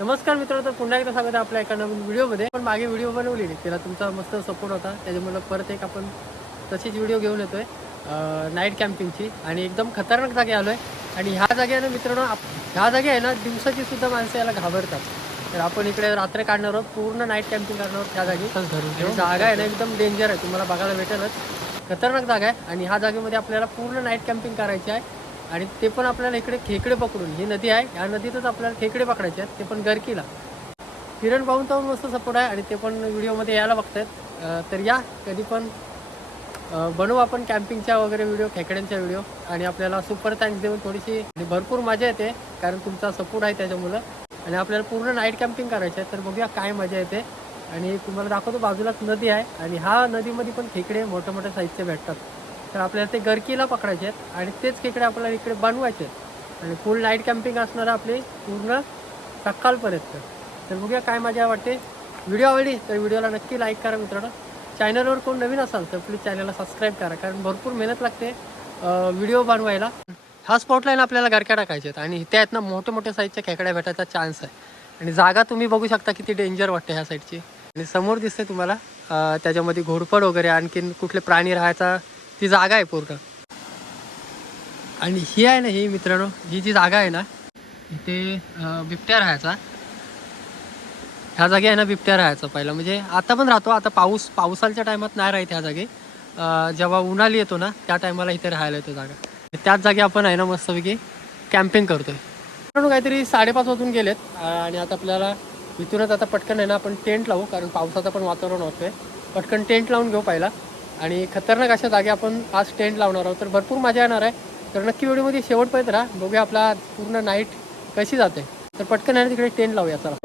नमस्कार मित्रांनो तर पुन्हा एकदा स्वागत आहे आपल्या एका नवीन व्हिडिओमध्ये. पण मागे व्हिडिओ बनवलेली त्याला तुमचा मस्त सपोर्ट होता. त्याच्यामुळे परत एक आपण तशीच व्हिडिओ घेऊन येतोय. नाईट कॅम्पिंगची आणि एकदम खतरनाक जागे आलो आहे आणि ह्या जागे आहे ना मित्रांनो आप- ह्या जागे आहे ना दिवसाची सुद्धा माणसं याला घाबरतात. तर आपण इकडे रात्र काढणार आहोत. पूर्ण नाईट कॅम्पिंग करणार आहोत त्या जागी. जागा आहे ना एकदम डेंजर आहे. तुम्हाला बघायला भेटेलच. खतरनाक जागा आहे. आणि ह्या जागेमध्ये आपल्याला पूर्ण नाईट कॅम्पिंग करायची आहे. आणि ते पण आपल्याला इकडे खेकडे पकडून ही नदी आहे या नदीतच आपल्याला खेकडे पकडायचे आहेत ते पण गरकीला. किरण पाहून तर मस्त सपोर्ट आहे आणि ते पण व्हिडिओमध्ये यायला बघतायत. तर या कधी पण बनवू आपण कॅम्पिंगच्या वगैरे व्हिडिओ खेकड्यांच्या व्हिडिओ आणि आपल्याला सुपर थँक्स देऊन थोडीशी आणि भरपूर मजा येते कारण तुमचा सपोर्ट आहे त्याच्यामुळं. आणि आपल्याला पूर्ण नाईट कॅम्पिंग करायचं आहे तर बघूया काय मजा येते. आणि तुम्हाला दाखवतो बाजूलाच नदी आहे. आणि हा नदीमध्ये पण खेकडे मोठ्या मोठ्या साईजचे भेटतात. तर आपल्याला ते गरकीला पकडायचे आहेत आणि तेच खेकडे आपल्याला इकडे बनवायचे आहेत. आणि फुल नाईट कॅम्पिंग असणार आपली पूर्ण सकाळपर्यंत. तर बघूया काय मजा वाटते. व्हिडिओ आवडली तर व्हिडिओला नक्की लाईक करा मित्रांनो. चॅनलवर कोण नवीन असाल तर प्लीज चॅनलला सबस्क्राईब करा कारण भरपूर मेहनत लागते व्हिडिओ बनवायला. हा स्पॉट लाईन आपल्याला गरक्या टाकायचे आहेत आणि इथे आहेत ना मोठ्या मोठ्या साईजच्या खेकड्या भेटायचा चान्स आहे. आणि जागा तुम्ही बघू शकता किती डेंजर वाटते ह्या साईडची आणि समोर दिसते तुम्हाला त्याच्यामध्ये घोडपड वगैरे आणखीन कुठले प्राणी राहायचा ती जागा आहे पूर्ण आणि ही आहे ना ही मित्रांनो ही जी जागा आहे ना इथे बिबट्या राहायचा. ह्या जागी आहे ना बिबट्या राहायचा पहिला. म्हणजे आता पण राहतो आता पाऊस पावसाच्या टायमात नाही राहत ह्या जागी. जेव्हा उन्हाळी येतो ना त्या टायमाला इथे राहायला येतो जागा. त्याच जागी आपण आहे ना मस्तपैकी कॅम्पिंग करतोय. मित्रांनो काहीतरी साडेपाच वाजून गेलेत. आणि आता आपल्याला इथूनच आता पटकन आहे ना आपण टेंट लावू कारण पावसाचं पण वातावरण होतंय. पटकन टेंट लावून घेऊ पहिला. आणि खतरनाक अशा जागी आपण आज टेंट लावणार आहोत. तर भरपूर मजा येणार आहे. तर नक्की व्हिडिओमध्ये शेवटपर्यंत राहा. बघूया आपला पूर्ण नाईट कशी जाते. तर पटकन आहे ना तिकडे टेंट लावूया. चला.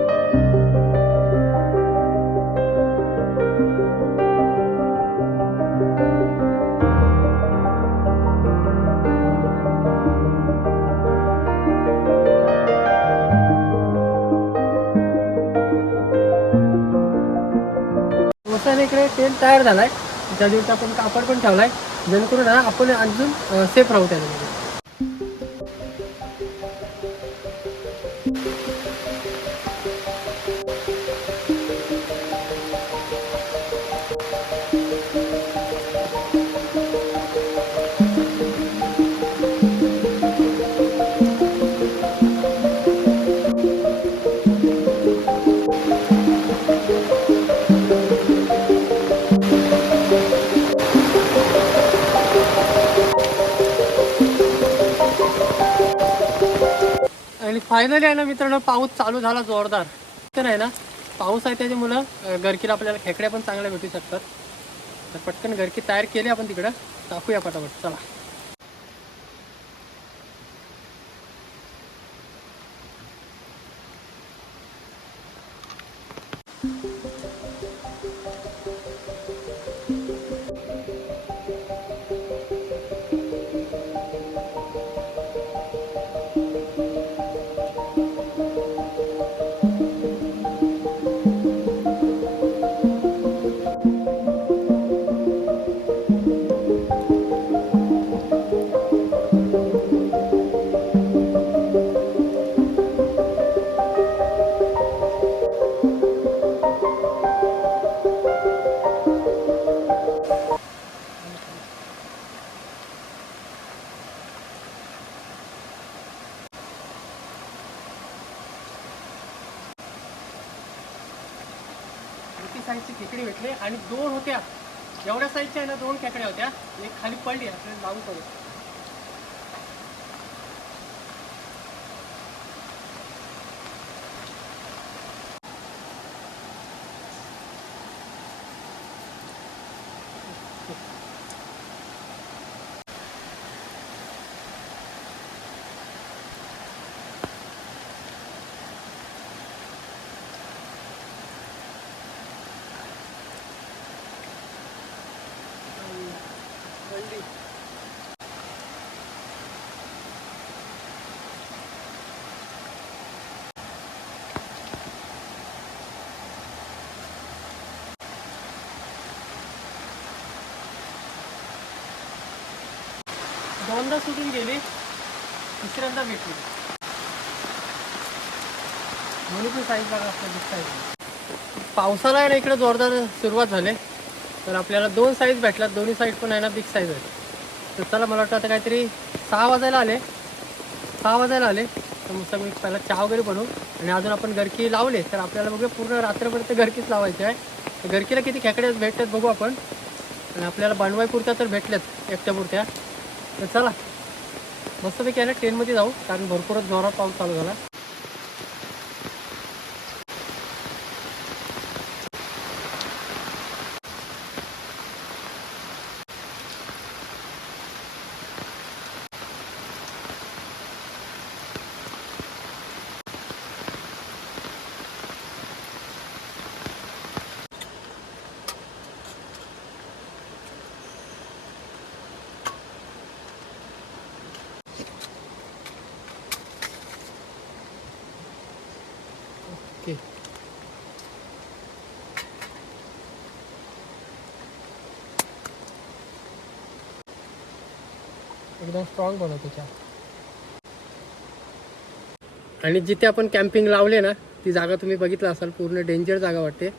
इकडे टेंट तयार झालाय. त्या दिवशी आपण कापड पण ठेवलाय. जेणेकरून ना आपण अजून सेफ राहू त्याच्यामध्ये. फायनली आहे ना मित्रांनो पाऊस चालू झाला जोरदार. तर आहे ना पाऊस आहे त्याच्यामुळं मुलं गरकीला आपल्याला खेकड्या पण चांगल्या भेटू शकतात. तर पटकन गरकी तयार केली आपण तिकडं. टाकूया पटापट चला. होत्या एक खाली पडली आपल्याला लावून पडू पडली दोनदा सुटून गेली तिसऱ्यांदा भेटली. म्हणून पण साईज बघा आपल्या बिग साईज पावसाला आहे ना इकडे जोरदार सुरुवात झाली. तर आपल्याला दोन साईज भेटल्यात दोन्ही साईज पण आहे ना बिग साईज आहे तर चला मला वाटतं आता काहीतरी सहा वाजायला आले. सहा वाजायला आले. तर मग सगळं पहिला चहा वगैरे बनवू. आणि अजून आपण गरकी लावले. तर आपल्याला बघूया पूर्ण रात्रपर्यंत गरकीच लावायची आहे. तर गरकीला किती खेकडे भेटतात बघू आपण. आणि आपल्याला बनवायपुरत्या तर भेटल्यात एकट्यापुरत्या. तर चला मस्तपैकी आहे ना ट्रेनमध्ये जाऊ. कारण भरपूरच जोरात पाऊस चालू झाला. ओके. एकदम स्ट्रॉंग बनवतो चहा आणि जिथे आपण कॅम्पिंग लावले ना ती जागा तुम्ही बघितला असाल पूर्ण डेंजर जागा वाटते.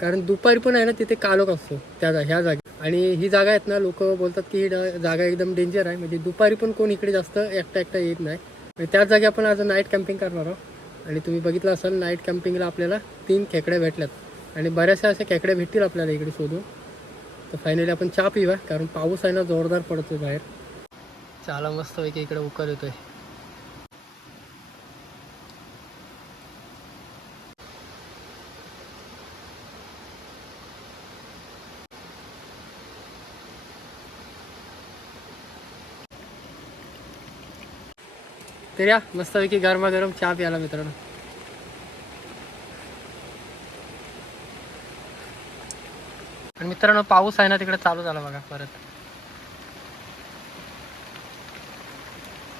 कारण दुपारी पण आहे ना तिथे कालोख असतो त्या जा- ह्या जागी. आणि ही जागा आहेत ना लोक बोलतात की ही जागा एकदम डेंजर आहे. म्हणजे दुपारी पण कोण इकडे जास्त एकटा एकटा येत नाही. त्याच जागी आपण आज नाईट कॅम्पिंग करणार आहोत. आणि तुम्ही बघितलं असाल नाईट कॅम्पिंगला आपल्याला तीन खेकड्या भेटल्यात. आणि बऱ्याचशा अशा खेकड्या भेटतील आपल्याला इकडे शोधून. तर फायनली आपण चहा पिवा कारण पाऊस आहे ना जोरदार पडतो बाहेर. चहाला मस्तपैकी इकडे उकर येतोय. तर या मस्तपैकी गरमागरम चहा प्यायला मित्रांनो. आणि मित्रांनो पाऊस आहे ना तिकडे चालू झाला बघा परत.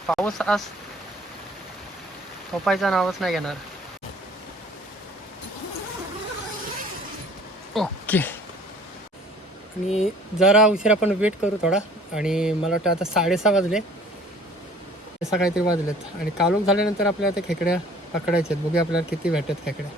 पाऊस आज थोपायचा नावच नाही घेणार. ओके. आणि जरा उशीर आपण वेट करू थोडा. आणि मला वाटतं आता साडेसहा वाजले. असा काहीतरी वाजलेत. आणि कालूक झाल्यानंतर आपल्याला त्या खेकड्या पकडायच्या आहेत बघूया आपल्याला किती भेटतात खेकड्या.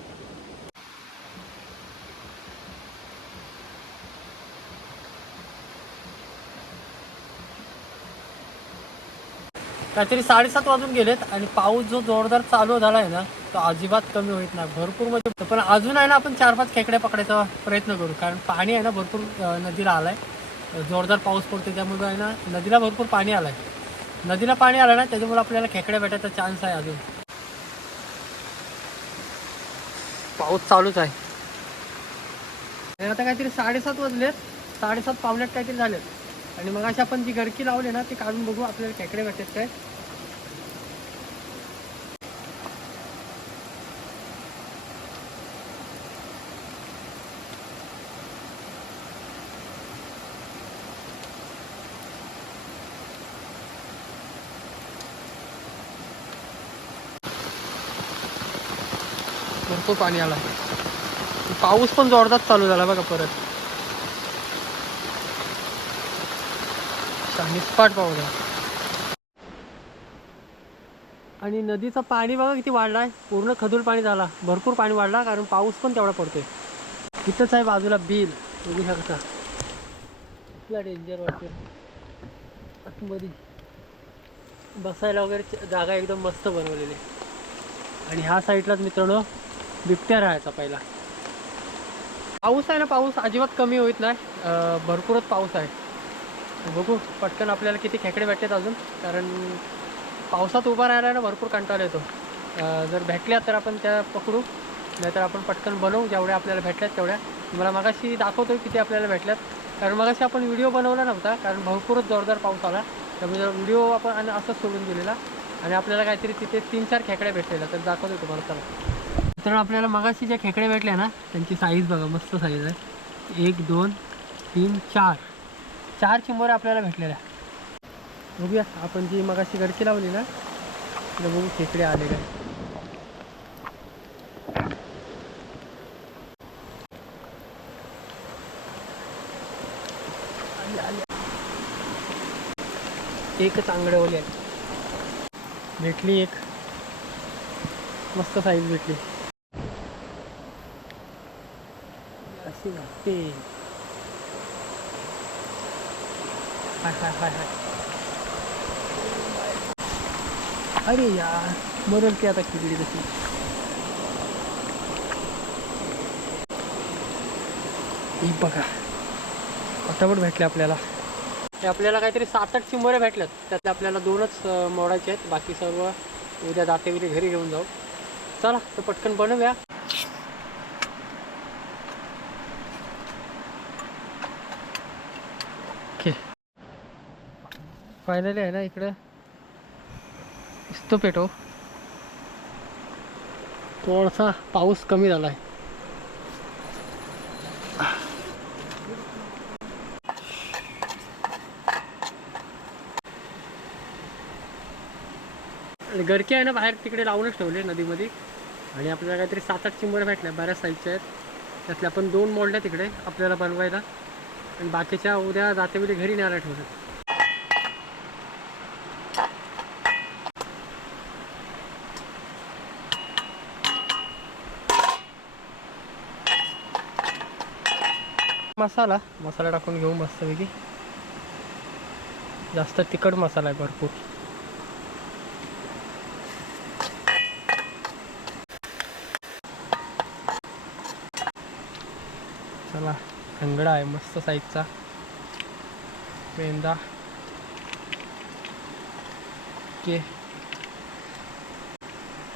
काहीतरी साडेसात वाजून गेलेत आणि पाऊस जो जोरदार चालू झाला आहे ना तो अजिबात कमी होत नाही. भरपूर म्हणजे पण अजून आहे ना आपण चार पाच खेकड्या पकडायचा प्रयत्न करू. कारण पाणी आहे ना भरपूर नदीला आलाय. जोरदार पाऊस पडतो त्यामुळे आहे ना नदीला भरपूर पाणी आलाय. नदीला पाणी आलं ना त्याच्यामुळे आपल्याला खेकड्या भेटायचा चान्स आहे अजून. पाऊस चालूच आहे. आणि आता काहीतरी साडेसात वाजलेत. साडेसात पावलेट काहीतरी झालेत आणि मग अशी आपण जी गरकी लावली ना ती काढून बघू आपल्याला खेकडे भेटत काय. भरपूर पाणी आला. पाऊस पण जोरदार चालू झाला बघा परत. निस्पाट पाऊस आणि नदीचं पाणी बघा किती वाढलाय. पूर्ण खजूर पाणी झाला. भरपूर पाणी वाढला कारण पाऊस पण तेवढा पडतोय. इथंच आहे बाजूला बिल. बघू शकता. कुठला डेंजर वाटते आतमध्ये. बसायला वगैरे जागा एकदम मस्त बनवलेली. आणि ह्या साईडलाच मित्रांनो बिबट्या राहायचा पहिला. पाऊस आहे ना पाऊस अजिबात कमी होत नाही. भरपूरच पाऊस आहे. बघू पटकन आपल्याला किती खेकडे भेटतात अजून. कारण पावसात उभा राहायला ना भरपूर कंटाळा येतो. जर भेटल्या तर आपण त्या पकडू. नाहीतर आपण पटकन बनवू. जेवढ्या आपल्याला भेटल्यात तेवढ्या. मला मगाशी दाखवतो किती आपल्याला भेटल्यात. कारण मगाशी आपण व्हिडिओ बनवला नव्हता. कारण भरपूरच जोरदार पाऊस आला. त्यामुळे व्हिडिओ आपण आणि असंच सोडून दिलेला. आणि आपल्याला काहीतरी तिथे तीन चार खेकड्या भेटलेल्या तर दाखवतो तुम्हाला. चला. तर आपल्याला मगाशी ज्या खेकडे भेटल्या ना त्यांची साईज बघा मस्त साईज आहे. एक दोन तीन चार. चार चिंबोरे आपल्याला भेटलेल्या. बघूया आपण जी मगाशी गडकी लावली ना तिला बघू खेकडे आले काय. आली, आली. एकच आंगडवली आहे भेटली एक. मस्त साईज भेटली. असे अरे यार मरल की आता खिचडी तशी ही बघा फटाफट भेटले आपल्याला. आपल्याला काहीतरी सात आठ चिंबोऱ्या भेटल्यात. त्यातल्या आपल्याला दोनच मोडायचे आहेत. बाकी सर्व उद्या जाते उद्या घरी घेऊन जाऊ. चला तर पटकन बनवूया. फायनली आहे ना इकडे? इस्तो पेटो. थोडासा पाऊस कमी झाला आहे आणि गरके आहे ना बाहेर तिकडे लावूनच ठेवले नदीमध्ये. आणि आपल्याला काहीतरी सात आठ चिंबर भेटल्या बऱ्याच साईजच्या आहेत. त्यातल्या आपण दोन मोडल्या तिकडे आपल्याला बनवायला. आणि बाकीच्या उद्या जातेवेळी घरी न्यायला ठेवल्या मसाला मसाला टाकून घेऊ मस्तपैकी. जास्त तिखट मसाला आहे भरपूर. चला खंगडा आहे मस्त साईजचा मेंदा. के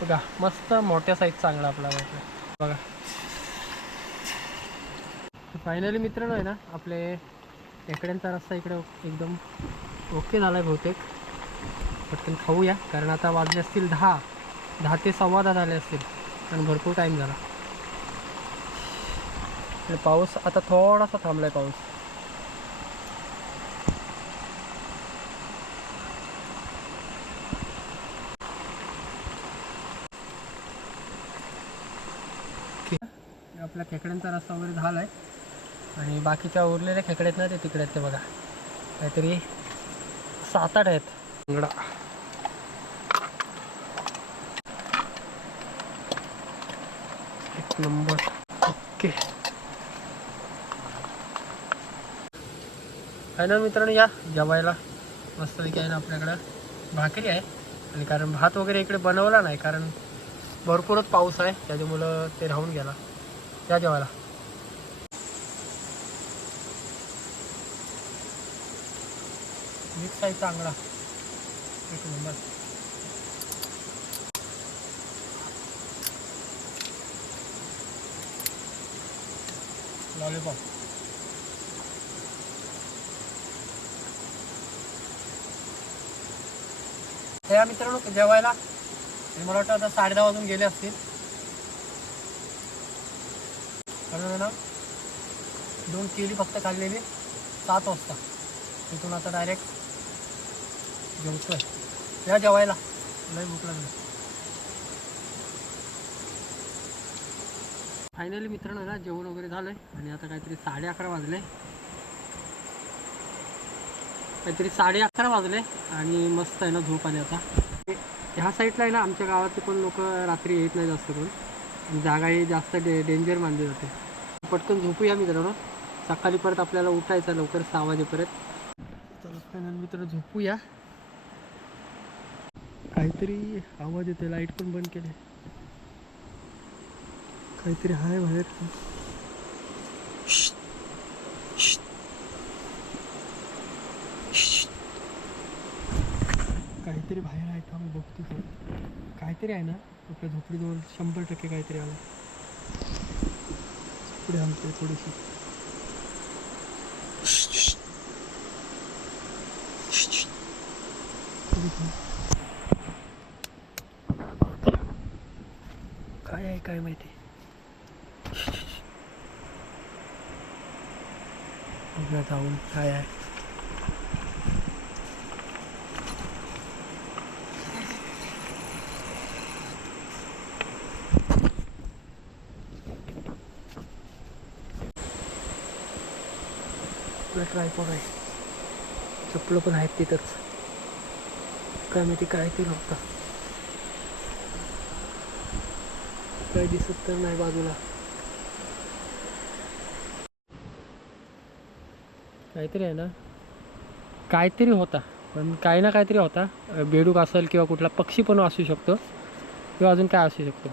बघा मस्त मोठ्या साईज चांगला आपला बघा. फायनली मित्रांनो आहे ना आपले खेकड्यांचा रस्ता इकडे एकदम ओके झाला आहे बहुतेक. पटकन खाऊया कारण आता वाजले असतील दहा. दहा ते सव्वा दहा झाले असतील. कारण भरपूर टाईम झाला. पाऊस आता थोडासा थांबलाय पाऊस. आपल्या खेकड्यांचा रस्ता वगैरे झाला आहे आणि बाकीच्या उरलेल्या खेकडे आहेत ना ते तिकडे आहेत ते बघा. काहीतरी सात आठ आहेत. बांगडा एक नंबर. ओके. आहे ना मित्रांनो या? जेवायला. मस्तपैकी आहे ना आपल्याकडं. भाकरी आहे. आणि कारण भात वगैरे इकडे बनवला नाही कारण भरपूरच पाऊस आहे. त्याच्यामुळं ते राहून गेला. या जेवायला. मिक्स आहे चांगला. एक नंबर. लॉलीपॉप हे या मित्रांनो जेवायला. मला वाटतं आता साडे दहा वाजून गेले असतील. कारण ना दोन केली फक्त खाल्लेली. सात वाजता. तिथून आता डायरेक्ट जेवतोय या जेवायला. लय भूक लागली. फायनली मित्रांनो ना जेवण वगैरे झालंय. आणि आता काहीतरी साडे अकरा वाजले. काहीतरी साडे अकरा वाजले आणि मस्त आहे ना झोप आली आता. ह्या साईडला आहे ना आमच्या गावातले पण लोक रात्री येत नाही जास्त करून. जागा ही जास्त डे डेंजर मानली जाते. पटकन झोपूया मित्रांनो. सकाळी परत आपल्याला उठायचं लवकर सहा वाजेपर्यंत. तर फायनल मित्र झोपूया. काहीतरी आवाज येते लाइट पण बंद केले काहीतरी हाय बाहेर काहीतरी बाहेर आहे का मी बघतो सर काहीतरी आहे ना आपल्या झोपडीजवळ शंभर टक्के काहीतरी आलं पुढे आमचे थोडीशी Thank you. काय माहिती? जाऊन काय आहे. ट्रायपॉड आहे. चपलं पण आहेत तिथंच. काय माहिती काय ते नव्हतं. काय दिसत तर नाही बाजूला. काहीतरी आहे ना? काहीतरी होता. पण काही ना काहीतरी होता. बेडूक असेल किंवा कुठला पक्षी पण असू शकतो. किंवा अजून काय असू शकतो.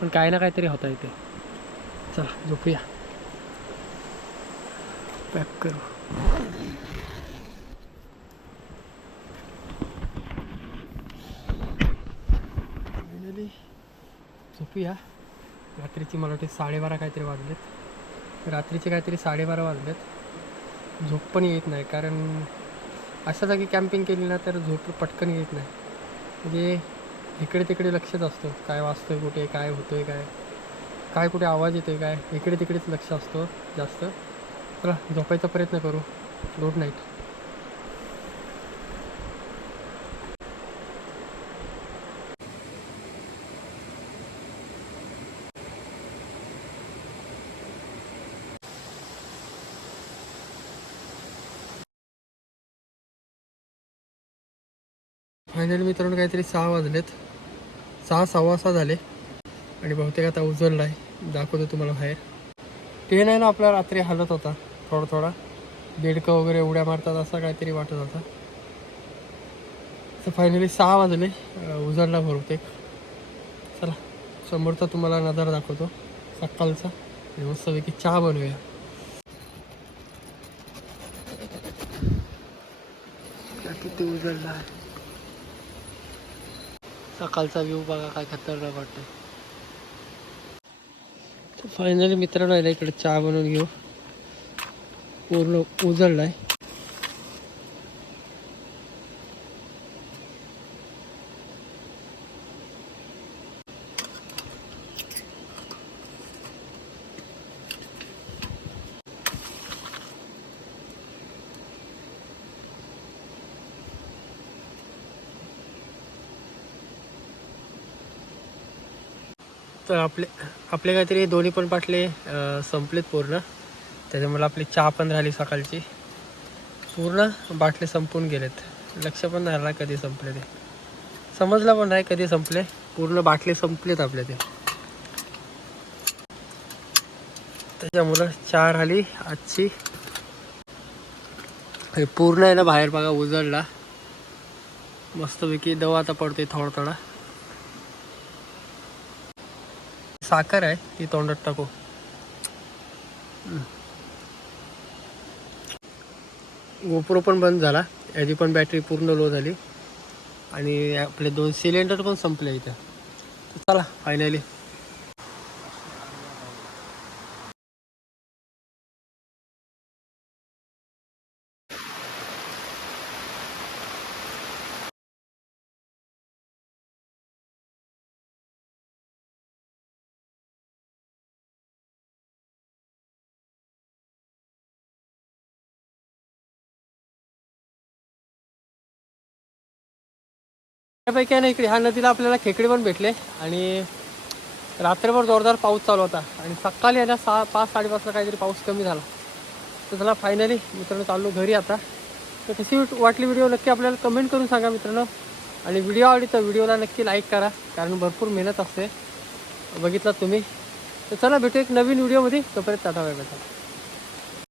पण काही ना काहीतरी होता इथे. चला झोपूया. पॅक करू. झोपूया. रात्रीची मला वाटते साडेबारा काहीतरी वाजलेत. रात्रीचे काहीतरी साडेबारा वाजलेत. झोप पण येत नाही कारण अशा जागी कॅम्पिंग केली ना तर झोप पटकन येत नाही. म्हणजे इकडे तिकडे लक्षच असतं काय वाजतोय कुठे काय होतोय काय काय कुठे आवाज येतोय काय इकडे तिकडेच लक्ष असतो जास्त. चला झोपायचा प्रयत्न करू. Good night. फायनली मित्रांनो काहीतरी सहा वाजलेत. सहा सव्वा सहा झाले. आणि बहुतेक आता उजळला आहे दाखवतो तुम्हाला बाहेर. ट्रेन नाही ना आपला रात्री हलत होता. थोडा थोडा बेडकं वगैरे उड्या मारतात असं काहीतरी वाटत होता. तर फायनली सहा वाजले. उजळला बहुतेक. चला समोरचा तुम्हाला नजारा दाखवतो. सकाळचा. आणि मस्तपैकी चहा बनवूया. किती उजळला आहे. सकाळचा व्ह्यू बघा काय खतरनाक वाटतं फायनली मित्रांनो याला इकडे चहा बनवून घेऊ. पूर्ण उजळलाय. तर आपले आपले काहीतरी दोन्ही पण बाटले संपलेत पूर्ण. त्याच्यामुळे आपली चहा पण राहिली सकाळची. पूर्ण बाटले संपून गेलेत. लक्ष पण नाही राहिला कधी संपले ते. समजलं पण नाही कधी संपले. पूर्ण बाटले संपलेत आपले ते. त्याच्यामुळं चहा राहिली आजची. पूर्ण आहे ना बाहेर बघा उजळला. मस्तपैकी दवा आता पडते थोडा थोडा. साखर आहे ती तोंडात टाकू. गोप्रो पण बंद झाला. याची पण बॅटरी पूर्ण लो झाली. आणि आपले दोन सिलेंडर पण संपले इथं. चला फायनली त्यापैकी आहे ना इकडे ह्या नदीला आपल्याला खेकडे पण भेटले. आणि रात्रभर जोरदार पाऊस चालू होता. आणि सकाळी आहे ना सहा पाच साडेपाचला काहीतरी पाऊस कमी झाला. तर चला फायनली मित्रांनो चाललो घरी आता. तर कशी वाटली व्हिडिओ नक्की आपल्याला कमेंट करून सांगा मित्रांनो. आणि व्हिडिओ आवडली तर व्हिडिओला नक्की लाईक करा. कारण भरपूर मेहनत असते. बघितलात तुम्ही. तर चला भेटू एक नवीन व्हिडिओमध्ये तोपर्यंत टाटा वेळ बाय.